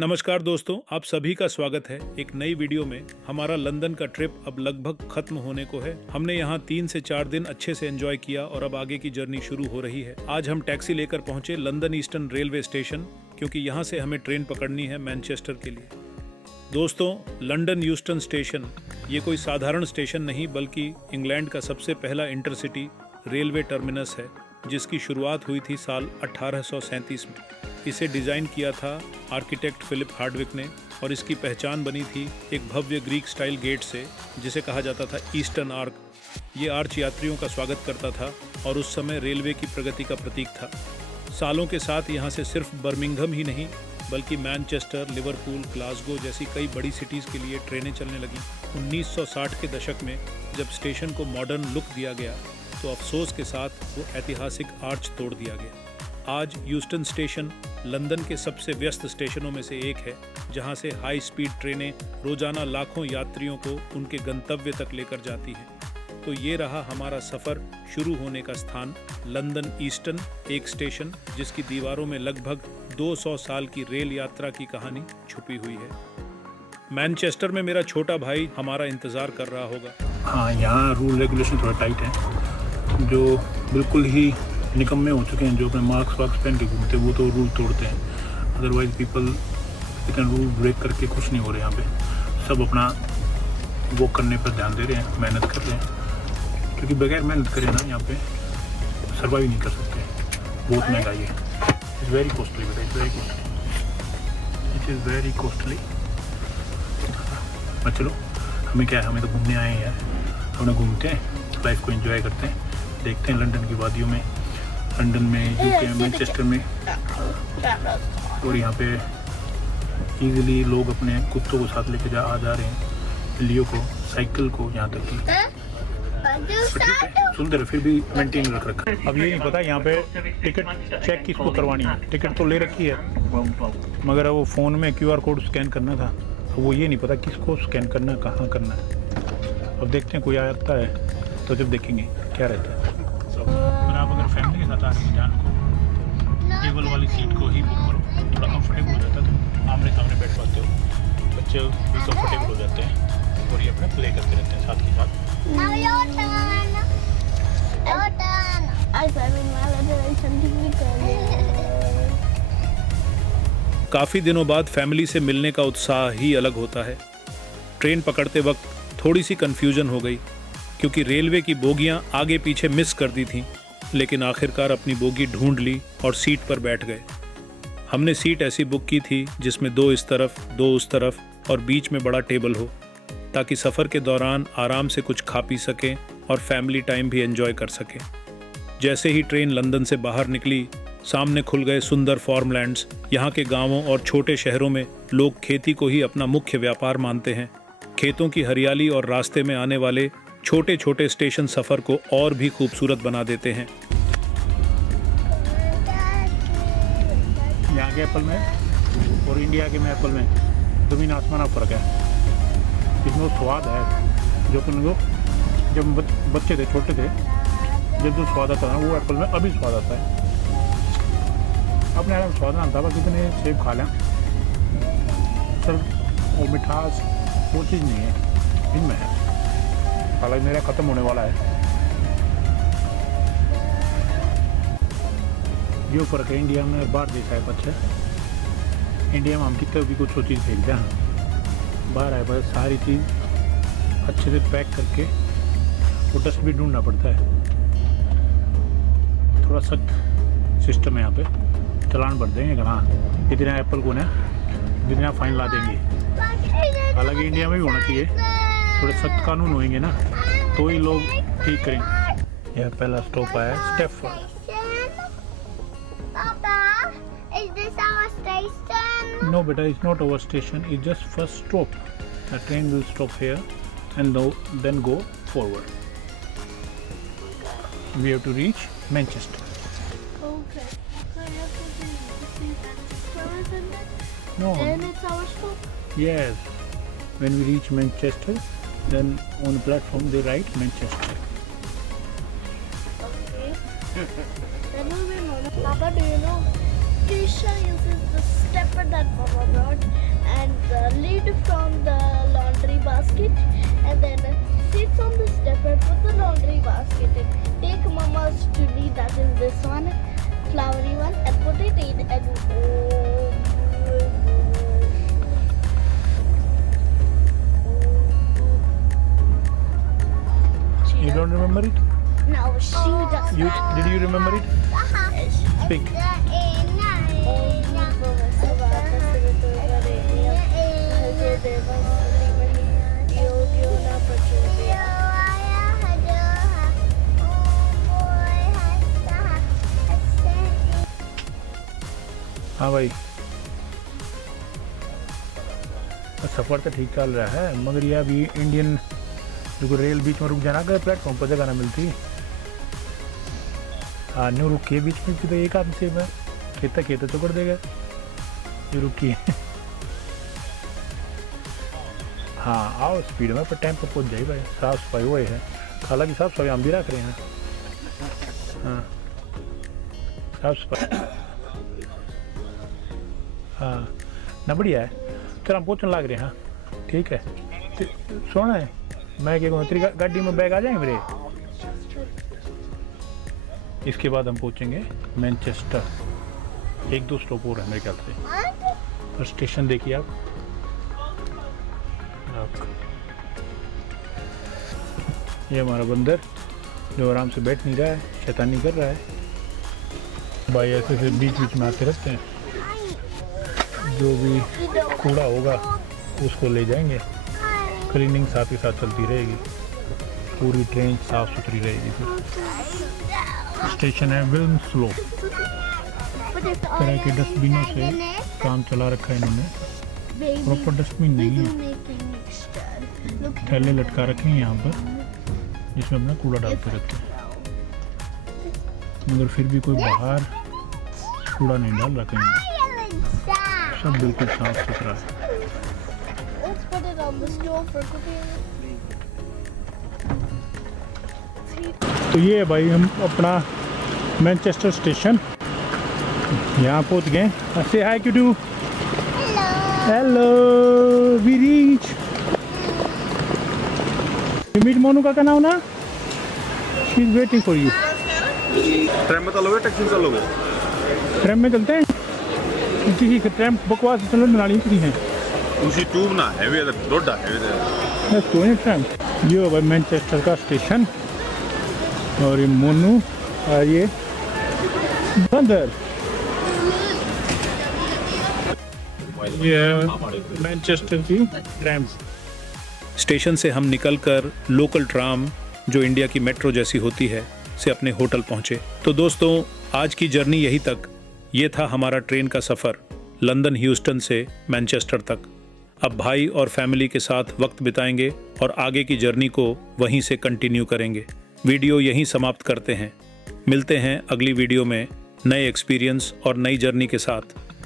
नमस्कार दोस्तों, आप सभी का स्वागत है एक नई वीडियो में। हमारा लंदन का ट्रिप अब लगभग खत्म होने को है। हमने यहाँ 3 से 4 दिन अच्छे से एंजॉय किया और अब आगे की जर्नी शुरू हो रही है। आज हम टैक्सी लेकर पहुंचे लंदन ईस्टर्न रेलवे स्टेशन, क्योंकि यहाँ से हमें ट्रेन पकड़नी है मैनचेस्टर के लिए। दोस्तों, लंदन यूस्टन स्टेशन ये कोई साधारण स्टेशन नहीं, बल्कि इंग्लैंड का सबसे पहला इंटरसिटी रेलवे टर्मिनस है, जिसकी शुरुआत हुई थी साल 1837 में। इसे डिज़ाइन किया था आर्किटेक्ट फिलिप हार्डविक ने और इसकी पहचान बनी थी एक भव्य ग्रीक स्टाइल गेट से, जिसे कहा जाता था ईस्टर्न आर्क। ये आर्च यात्रियों का स्वागत करता था और उस समय रेलवे की प्रगति का प्रतीक था। सालों के साथ यहाँ से सिर्फ बर्मिंघम ही नहीं, बल्कि मैनचेस्टर, लिवरपूल, ग्लासगो जैसी कई बड़ी सिटीज़ के लिए ट्रेनें चलने लगीं। 1960 के दशक में जब स्टेशन को मॉडर्न लुक दिया गया, तो अफसोस के साथ वो ऐतिहासिक आर्च तोड़ दिया गया। आज यूस्टन स्टेशन लंदन के सबसे व्यस्त स्टेशनों में से एक है, जहां से हाई स्पीड ट्रेनें रोजाना लाखों यात्रियों को उनके गंतव्य तक लेकर जाती हैं। तो ये रहा हमारा सफ़र शुरू होने का स्थान, लंदन ईस्टन, एक स्टेशन जिसकी दीवारों में लगभग 200 साल की रेल यात्रा की कहानी छुपी हुई है। मैनचेस्टर में मेरा छोटा भाई हमारा इंतज़ार कर रहा होगा। हाँ, यहाँ रूल रेगुलेशन थोड़ा टाइट है। जो बिल्कुल ही निकम्मे हो चुके हैं, जो अपने मार्क्स पहन के घूमते हैं, वो तो रूल तोड़ते हैं। अदरवाइज पीपल इतना रूल ब्रेक करके खुश नहीं हो रहे। यहाँ पे सब अपना वो करने पर ध्यान दे रहे हैं, मेहनत कर रहे हैं, क्योंकि बगैर मेहनत करे ना यहाँ पे सर्वाइव नहीं कर सकते। बहुत महंगाई है। इट्स वेरी कॉस्टली, बेटा, it's very costly, it is very costly. पर चलो, हमें क्या है, हमें तो घूमने आए हैं यार। हमने घूमते हैं, लाइफ को एंजॉय करते हैं, देखते हैं लंदन की वादियों में, लंदन में, यूके में, मैनचेस्टर में। और यहाँ पे इजीली लोग अपने कुत्तों को साथ लेके आ जा रहे हैं, लियो को, साइकिल को, यहाँ तक कि सुंदर है, फिर भी मेंटेन रख रखा है। अब ये नहीं पता यहाँ पे टिकट चेक किसको करवानी है। टिकट तो ले रखी है, मगर वो फ़ोन में QR कोड स्कैन करना था, तो वो ये नहीं पता किसको स्कैन करना है, कहाँ करना है। अब देखते हैं, कोई आता है तो जब देखेंगे क्या रहता है। अगर आप फैमिली के साथ आ रहे हैं, ध्यान को टेबल वाली सीट को ही बुक करो, थोड़ा कंफर्टेबल हो जाता है। तो आमने सामने बैठ पाते हो, बच्चे भी कंफर्टेबल हो जाते हैं और ये अपना प्ले करते रहते हैं साथ के साथ। काफ़ी दिनों बाद फैमिली से मिलने का उत्साह ही अलग होता है। ट्रेन पकड़ते वक्त थोड़ी सी कन्फ्यूजन हो गई, क्योंकि रेलवे की बोगियां आगे पीछे मिस कर दी थीं, लेकिन आखिरकार अपनी बोगी ढूंढ ली और सीट पर बैठ गए। हमने सीट ऐसी बुक की थी जिसमें 2 इस तरफ, 2 उस तरफ और बीच में बड़ा टेबल हो, ताकि सफ़र के दौरान आराम से कुछ खा पी सकें और फैमिली टाइम भी एंजॉय कर सकें। जैसे ही ट्रेन लंदन से बाहर निकली, सामने खुल गए सुंदर फार्मलैंड्स। यहाँ के गाँवों और छोटे शहरों में लोग खेती को ही अपना मुख्य व्यापार मानते हैं। खेतों की हरियाली और रास्ते में आने वाले छोटे छोटे स्टेशन सफ़र को और भी खूबसूरत बना देते हैं। यहाँ के एप्पल में और इंडिया के में एप्पल में ज़मीन आसमान का फ़र्क है। इसमें स्वाद है जो कि उनको जब बच्चे थे, छोटे थे, जब जो स्वाद आता है ना, वो एप्पल में अभी स्वाद आता है। अपने आप स्वाद ना आता, बस कितने सेब खा लें, सर वो मिठास वो चीज़ नहीं है, इनमें है। हालांकि मेरा ख़त्म होने वाला है। जो फ़र्क है इंडिया में और बाहर देखा है बच्चे। इंडिया में हम कितने भी कुछ चीज़ फेंकते हैं, बाहर आए पर सारी चीज़ अच्छे से पैक करके वो डस्टबिन ढूंढना पड़ता है। थोड़ा सख्त सिस्टम है यहाँ पे, चालान भर देंगे कि हाँ इतना एप्पल को ना जितना फाइन ला देंगे। हालांकि इंडिया में भी होना चाहिए, थोड़े सख्त कानून होंगे ना तो ही लोग ठीक करेंगे। यह पहला स्टॉप आया Stafford. No, beta, it's not our station. It's just first stop. The train will stop here and then go forward. We have to reach Manchester. Okay. I have to see Manchester, isn't it? No. Then it's our stop. Yes. When we reach Manchester, then on the platform they write Manchester. Okay. Then will be more. Papa, do you know Tisha uses the stepper that Mama brought basket and then sits on the stepper, put the laundry basket in, take mama's chulli, that is this one, flowery one, and put it in and You don't remember it? no, she does that. Did you remember it? Speak. हाँ भाई, सफ़र तो ठीक चल रहा है, मगर ये अभी इंडियन जो रेल बीच में रुक जाना, अगर प्लेटफॉर्म पर जगह ना मिलती, हाँ न्यू रुकी बीच में तो एक आदमी से मैं खेता चुकड़ देगा ये रुकी हाँ आओ स्पीड में पर टाइम पर पहुंच जाए भाई। साफ सफाई वो है, हालांकि साफ सफाई हम भी रख रहे हैं। हाँ साफ सफाई हाँ ना बढ़िया है। चल हम पहुँचने लग रहे हैं। हाँ ठीक है, सोना है मैं क्या कहूँ, तेरी गाड़ी में बैग आ जाएंगे मेरे। इसके बाद हम पहुँचेंगे मैनचेस्टर, 1-2 स्टॉप और है मेरे ख्याल से। और स्टेशन देखिए आप, ये हमारा बंदर जो आराम से बैठ नहीं रहा है, शैतानी कर रहा है भाई। ऐसे से बीच बीच में आते रहते हैं, जो भी कूड़ा होगा उसको ले जाएंगे। क्लीनिंग साथ ही साथ चलती रहेगी, पूरी ट्रेन साफ सुथरी रहेगी। फिर स्टेशन है विल्मस्लो, तरह के डस्टबिनों से काम चला रखा है इन्होंने। प्रॉपर डस्टबिन नहीं है, थैले लटका रखे हैं यहाँ पर जिसमें अपना कूड़ा डालते रहते हैं, मगर फिर भी कोई बाहर कूड़ा नहीं डाल रहा कहीं, सब बिल्कुल साफ सुथरा है। तो ये है भाई, हम अपना मैनचेस्टर स्टेशन यहाँ पहुँच गए। Say hi to do, hello we reach. You meet Monu का नाम ना, she is waiting for you. Train में चलोगे टैक्सी में चलोगे? ट्रेन में चलते हैं, किसी ट्रेन बकवास चलो बनानी किसी है उसी ट्यूब ना हैवी रोडा हैवी कोई ट्रेन। ये भाई मैनचेस्टर का स्टेशन, और ये मोनू और ये बंदर। ये है मैनचेस्टर की ट्रैम। स्टेशन से हम निकलकर लोकल ट्राम, जो इंडिया की मेट्रो जैसी होती है, से अपने होटल पहुंचे। तो दोस्तों आज की जर्नी यही तक। ये था हमारा ट्रेन का सफ़र लंदन ह्यूस्टन से मैनचेस्टर तक। अब भाई और फैमिली के साथ वक्त बिताएंगे और आगे की जर्नी को वहीं से कंटिन्यू करेंगे। वीडियो यहीं समाप्त करते हैं। मिलते हैं अगली वीडियो में नए एक्सपीरियंस और नई जर्नी के साथ।